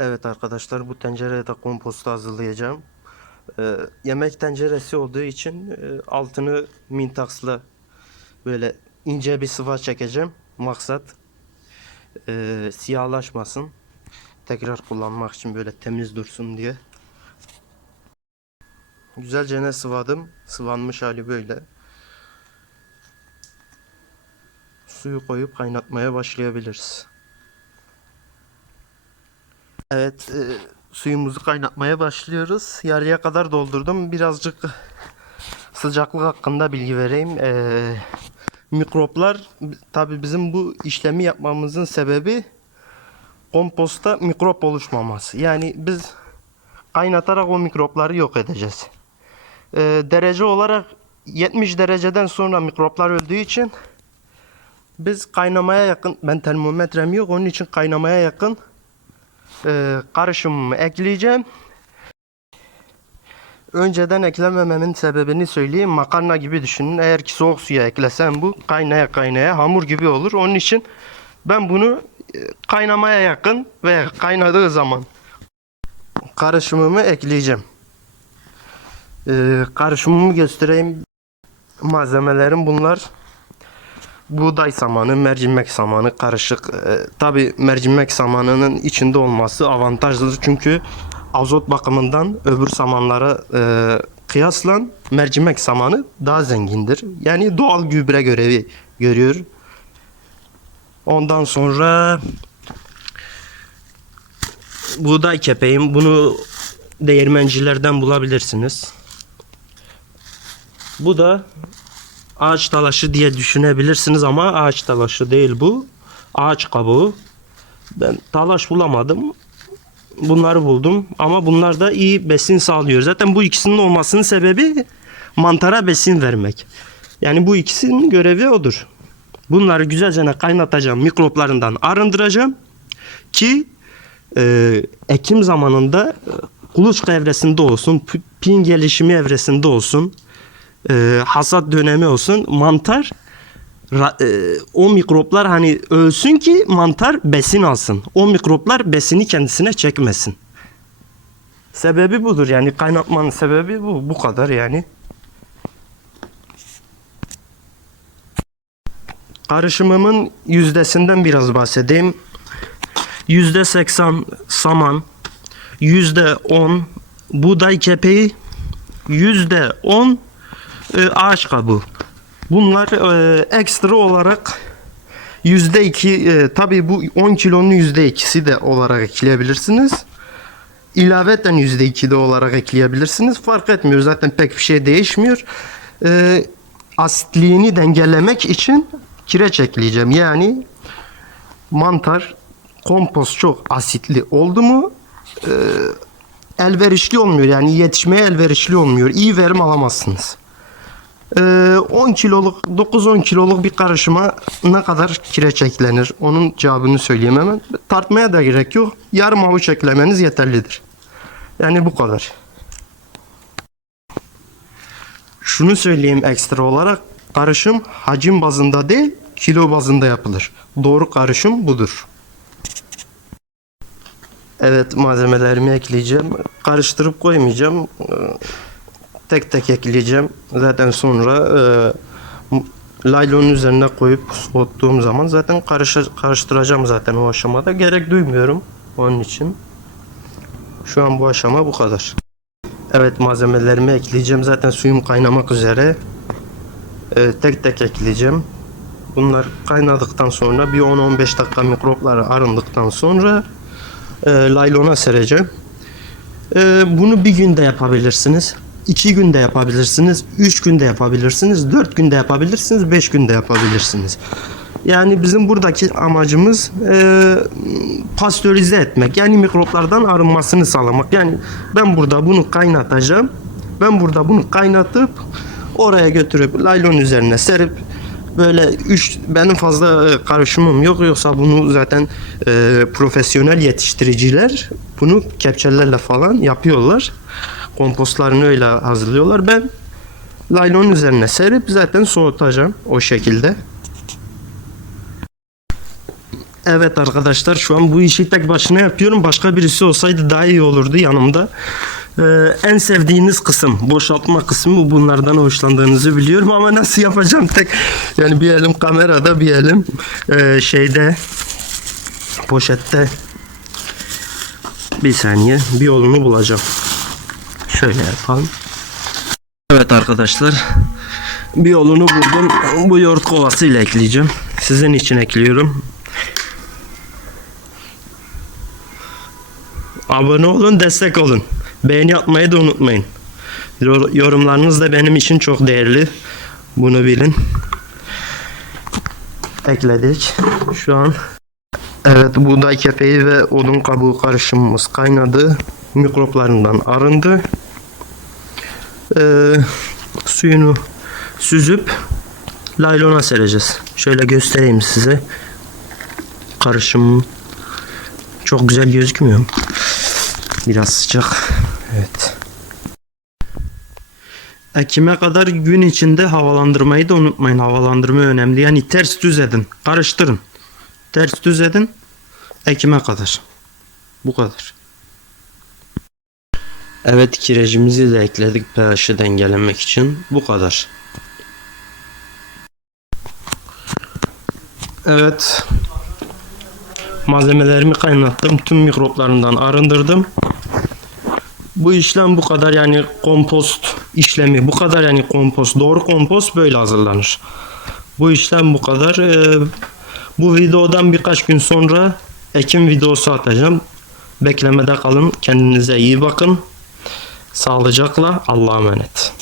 Evet arkadaşlar bu tencereye de kompostu hazırlayacağım. Ee, yemek tenceresi olduğu için e, altını mintaksla böyle ince bir sıva çekeceğim. Maksat e, siyahlaşmasın. Tekrar kullanmak için böyle temiz dursun diye. Güzelce ne sıvadım. Sıvanmış hali böyle. Suyu koyup kaynatmaya başlayabiliriz. Evet, e, suyumuzu kaynatmaya başlıyoruz. Yarıya kadar doldurdum. Birazcık sıcaklık hakkında bilgi vereyim. E, mikroplar, tabi bizim bu işlemi yapmamızın sebebi komposta mikrop oluşmaması. Yani biz kaynatarak o mikropları yok edeceğiz. E, derece olarak 70 dereceden sonra mikroplar öldüğü için biz kaynamaya yakın, ben termometrem yok onun için kaynamaya yakın e, ekleyeceğim. Önceden eklemememin sebebini söyleyeyim. Makarna gibi düşünün. Eğer ki soğuk suya eklesem bu kaynaya kaynaya hamur gibi olur. Onun için ben bunu e, kaynamaya yakın ve kaynadığı zaman karışımımı ekleyeceğim. E, karışımımı göstereyim. Malzemelerim bunlar buğday samanı, mercimek samanı karışık. E, Tabi mercimek samanının içinde olması avantajlıdır çünkü azot bakımından öbür samanlara e, kıyasla mercimek samanı daha zengindir. Yani doğal gübre görevi görüyor. Ondan sonra buğday kepeğim. Bunu değirmencilerden bulabilirsiniz. Bu da ağaç talaşı diye düşünebilirsiniz ama ağaç talaşı değil bu. Ağaç kabuğu. Ben talaş bulamadım. Bunları buldum ama bunlar da iyi besin sağlıyor. Zaten bu ikisinin olmasının sebebi mantara besin vermek. Yani bu ikisinin görevi odur. Bunları güzelce kaynatacağım, mikroplarından arındıracağım ki e, ekim zamanında e, kuluçka evresinde olsun, pin gelişimi evresinde olsun, e, hasat dönemi olsun mantar ra- e, o mikroplar hani ölsün ki mantar besin alsın. O mikroplar besini kendisine çekmesin. Sebebi budur yani kaynatmanın sebebi bu. Bu kadar yani. Karışımımın yüzdesinden biraz bahsedeyim. Yüzde seksen saman, yüzde on buğday kepeği, yüzde on e, ağaç kabuğu. Bunlar e, ekstra olarak yüzde iki e, tabi bu 10 kilonun yüzde ikisi de olarak ekleyebilirsiniz. İlaveten yüzde iki de olarak ekleyebilirsiniz. Fark etmiyor zaten pek bir şey değişmiyor. E, asitliğini dengelemek için kireç ekleyeceğim. Yani mantar kompost çok asitli oldu mu elverişli olmuyor. Yani yetişmeye elverişli olmuyor. İyi verim alamazsınız. Ee, 10 kiloluk 9-10 kiloluk bir karışıma ne kadar kireç eklenir? Onun cevabını söyleyeyim hemen. Tartmaya da gerek yok. Yarım avuç eklemeniz yeterlidir. Yani bu kadar. Şunu söyleyeyim ekstra olarak. Karışım hacim bazında değil kilo bazında yapılır. Doğru karışım budur. Evet malzemelerimi ekleyeceğim. Karıştırıp koymayacağım. Tek tek ekleyeceğim. Zaten sonra e, laylonun üzerine koyup soğuttuğum zaman zaten karışa- karıştıracağım zaten o aşamada. Gerek duymuyorum onun için. Şu an bu aşama bu kadar. Evet malzemelerimi ekleyeceğim. Zaten suyum kaynamak üzere. E, tek tek ekleyeceğim. Bunlar kaynadıktan sonra bir 10-15 dakika mikropları arındıktan sonra e, laylona sereceğim. Ee, bunu bir günde yapabilirsiniz. İki günde yapabilirsiniz. Üç günde yapabilirsiniz. Dört günde yapabilirsiniz. Beş günde yapabilirsiniz. Yani bizim buradaki amacımız e, pastörize etmek. Yani mikroplardan arınmasını sağlamak. Yani ben burada bunu kaynatacağım. Ben burada bunu kaynatıp oraya götürüp laylon üzerine serip böyle üç benim fazla e, karışımım yok yoksa bunu zaten e, profesyonel yetiştiriciler bunu kepçelerle falan yapıyorlar. Kompostlarını öyle hazırlıyorlar. Ben laylon üzerine serip zaten soğutacağım o şekilde. Evet arkadaşlar şu an bu işi tek başına yapıyorum. Başka birisi olsaydı daha iyi olurdu yanımda. Ee, en sevdiğiniz kısım boşaltma kısmı bunlardan hoşlandığınızı biliyorum ama nasıl yapacağım tek yani bir elim kamerada bir elim e, şeyde poşette bir saniye bir yolunu bulacağım. Şöyle yapalım. Evet arkadaşlar bir yolunu buldum. Bu yoğurt kovası ile ekleyeceğim. Sizin için ekliyorum. Abone olun, destek olun. Beğeni atmayı da unutmayın. Yor- Yorumlarınız da benim için çok değerli. Bunu bilin. Ekledik. Şu an Evet buğday kepeği ve odun kabuğu karışımımız kaynadı. Mikroplarından arındı. Ee, suyunu süzüp laylona sereceğiz. Şöyle göstereyim size. Karışım çok güzel gözükmüyor? Biraz sıcak. Evet. Ekime kadar gün içinde havalandırmayı da unutmayın. Havalandırma önemli. Yani ters düz edin. Karıştırın. Ters düz edin. Ekime kadar. Bu kadar. Evet kirecimizi de ekledik pH'i dengelemek için. Bu kadar. Evet. Malzemelerimi kaynattım. Tüm mikroplarından arındırdım. Bu işlem bu kadar yani kompost işlemi bu kadar yani kompost doğru kompost böyle hazırlanır. Bu işlem bu kadar. Ee, bu videodan birkaç gün sonra ekim videosu atacağım. Beklemede kalın. Kendinize iyi bakın. Sağlıcakla Allah'a emanet.